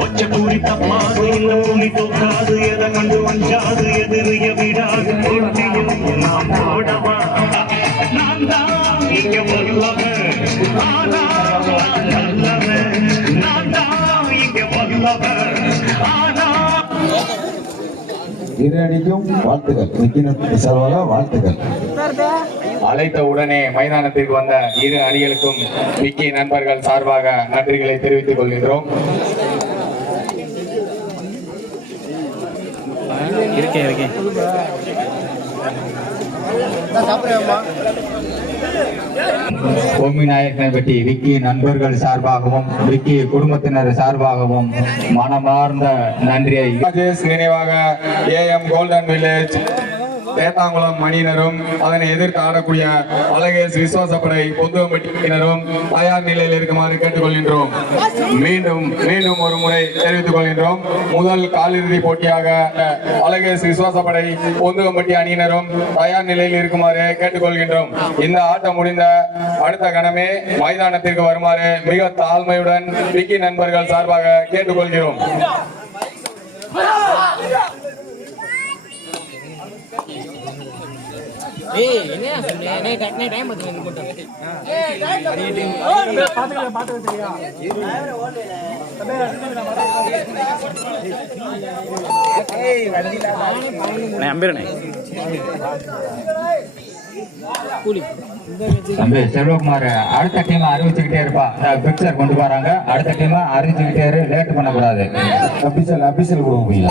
ஒச்ச கூறி தப்பாது இந்த புலி தோக்காது எதை கண்டு வஞ்சாது எதிரிய விடாது போட்டியில் நாம் போடவா நான் தான் இங்க வல்லவன் ஆனா நான் நல்லவன் நான் தான் இங்க வல்லவன் ஆனா இரு அணிக்கும் வாழ்த்துக்கள். விக்கின சார்பாக வாழ்த்துக்கள். அழைத்த உடனே மைதானத்திற்கு வந்த இரு அணிகளுக்கும் விக்கி நண்பர்கள் சார்பாக நன்றிகளை தெரிவித்துக் கொள்கின்றோம். இருக்கேன் இருக்கேன். கோமி நாயக்கனப்பட்டி விக்கி நண்பர்கள் சார்பாகவும் விக்கி குடும்பத்தினர் சார்பாகவும் மனமார்ந்த நன்றியை நினைவாக ஏஎம் கோல்டன் வில்லேஜ் தேத்தாங்குளம் மணியினரும் அதனை எதிர்த்து ஆடக்கூடிய அழகேஸ் விசுவாசப்படை பொந்துவம்பட்டியினரும் தயார் நிலையில் இருக்குமாறு கேட்டுக்கொள்கின்றோம். மீண்டும் மீண்டும் ஒரு முறை தெரிவித்துக் கொள்கின்றோம். முதல் காலிறுதி போட்டியாக அழகேஸ் விசுவாசப்படை பொந்துவம்பட்டி அணியினரும் தயார் நிலையில் இருக்குமாறு கேட்டுக்கொள்கின்றோம். இந்த ஆட்டம் முடிந்த அடுத்த கணமே மைதானத்திற்கு வருமாறு மிக தாழ்மையுடன் விக்கி நண்பர்கள் சார்பாக கேட்டுக்கொள்கிறோம். ஏய் என்ன சொன்னேன் டைம் டைம் நான் அம்பிரனே தம்பி செல்வகுமார் அடுத்த டீம் அறிவிச்சுக்கிட்டே இருப்பா. பிக்சர் கொண்டு போறாங்க. அடுத்த டீம் அறிவிச்சுக்கிட்டே இரு லேட் பண்ணக்கூடாது. அபிஷியல் அபிஷியல் கொடுக்க முடியல.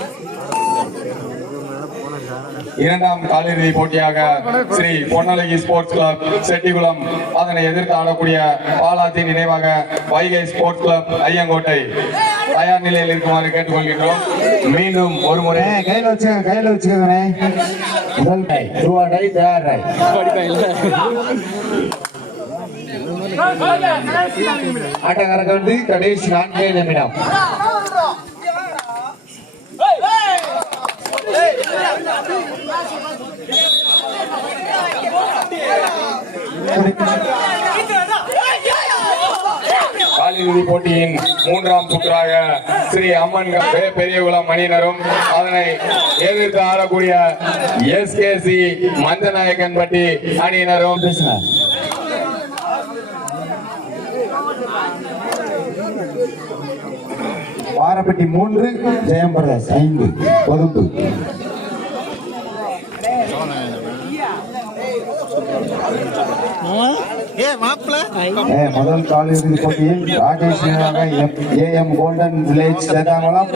இரண்டாம் காலிறுதி போட்டியாக ஸ்ரீ பொன்னலகி ஸ்போர்ட்ஸ் கிளப் செட்டிகுளம் அதனை எதிர்த்து ஆடக்கூடிய பாலாத்தின் நினைவாக வைகை ஸ்போர்ட்ஸ் கிளப் ஐயங்கோட்டை தயார் நிலையில் இருக்குமாறு கேட்டுக்கொள்கின்றோம். மீண்டும் ஒரு முறை. கையில் வச்சு கையில் வச்சுக்கோங்கண்ணே முதல் ரூபா டை தயார் டை ஆட்டக்காரர்கள் வந்து கடைசி நான்கே நிமிடம் காலிறுதி போட்டியின் மூன்றாம் சுற்றாக ஸ்ரீ அம்மன் க- பெ- பெரியகுளம் அணியினரும் அதனை எதிர்த்து ஆடக்கூடிய எஸ்கேசி மஞ்சநாயக்கன்பட்டி அணியினரும். பேசுங்க வாரப்பட்டி மூன்று ஜெயம் ஐந்து பொதுப்பு ஏ மாப்பிள்ள ஏ, முதல் காலிறுதி போட்டியில் Rajesh A M golden village Sethankulam.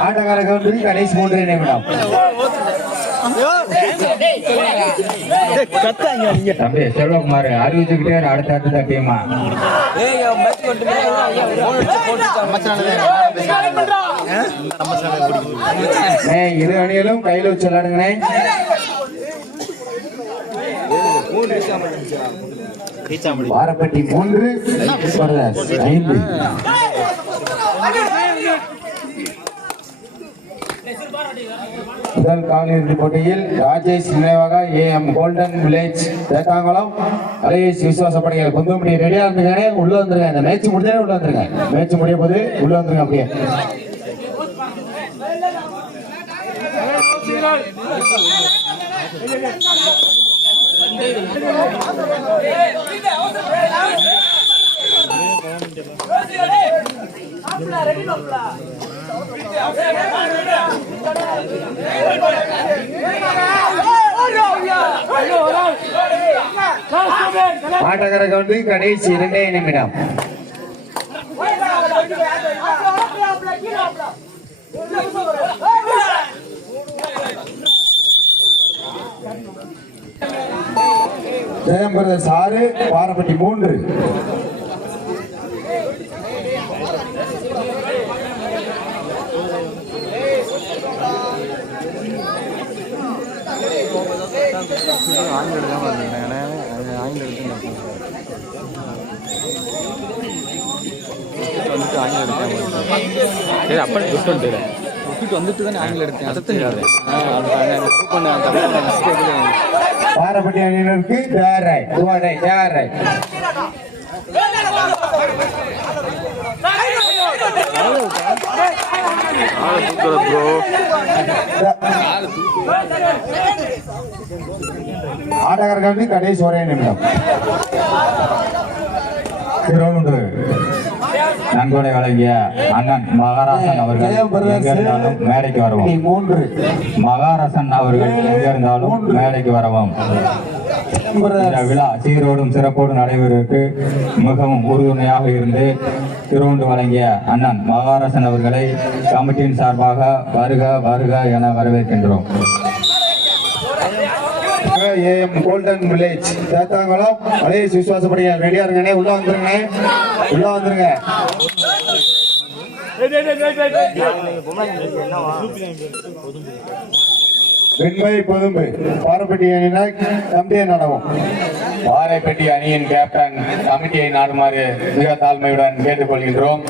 ஆட்டக்காரர்கள் கடைசி மூன்று நிமிடம் தம்பி செல்வகுமார் அறிவிச்சுக்கிட்டே அடுத்த அடுத்த டீமா. இரு அணிகளும் கையில வச்சு விளையாடுங்கண்ணே. வாரப்பட்டி மூன்று ஐந்து. முதல் காலிறுதி போட்டியில் ராஜேஷ் நினைவாக A M golden village Thethankulam அலேஷ் விசுவாசப்படைகள் குந்துமணி ரெடியா இருந்துங்க உள்ள வந்துருங்க இந்த மேட்ச் முடிஞ்சாலே உள்ள வந்துருங்க மேட்ச் முடிய போது உள்ள வந்துருங்க அப்படியே ஆட்டக்காரர்கள் வந்து கடைசி இரண்டே நிமிடம். ஜெயம் பிரதேஷ் ஆறு பாரப்பட்டி மூன்று. மட்டும் ஆங்கில எடுக்காமல் இருந்தேன் அது ஆங்கில எடுத்து வந்துட்டு ஆங்கில எடுத்தேன் சரி அப்போ விட்டு வந்துட்டு விட்டுட்டு வந்துட்டு தானே ஆங்கில எடுத்தேன் அதை பண்ண தமிழ் மிஸ்டேக்கில் பாரப்பட்டி அணியினருக்கு தேரை துவாடை தயாராய் ஆளை தூக்குற ப்ரோ ஆட்டக்காரர்களுக்கு கடைசி ஒரே நிமிடம். திருவள்ளூர் நன்கொடை வழங்கிய அண்ணன் மகாராசன் அவர்கள் எங்க இருந்தாலும் மேடைக்கு வரவும். மூன்று. மகாராசன் அவர்கள் எங்க இருந்தாலும் மேடைக்கு வரவும். விழா சீரோடும் சிறப்போடும் நடைபெறுவதற்கு மிகவும் உறுதுணையாக இருந்து திருவுண்டு வழங்கிய அண்ணன் மகாராசன் அவர்களை கமிட்டியின் சார்பாக வருக வருக என வரவேற்கின்றோம். AM golden village. தேத்தாங்குளம். அதே விசுவாசப்படியா ரெடியா இருங்கண்ணே. உள்ள வந்துருங்க உள்ள வந்துருங்க. வெண்மை கொழும்பு பாரப்பட்டி அணியினர் கம்பிய நடவும். பாறைப்பட்டி அணியின் கேப்டன் கமிட்டியை நாடுமாறு மிக தாழ்மையுடன் கேட்டுக்கொள்கின்றோம்.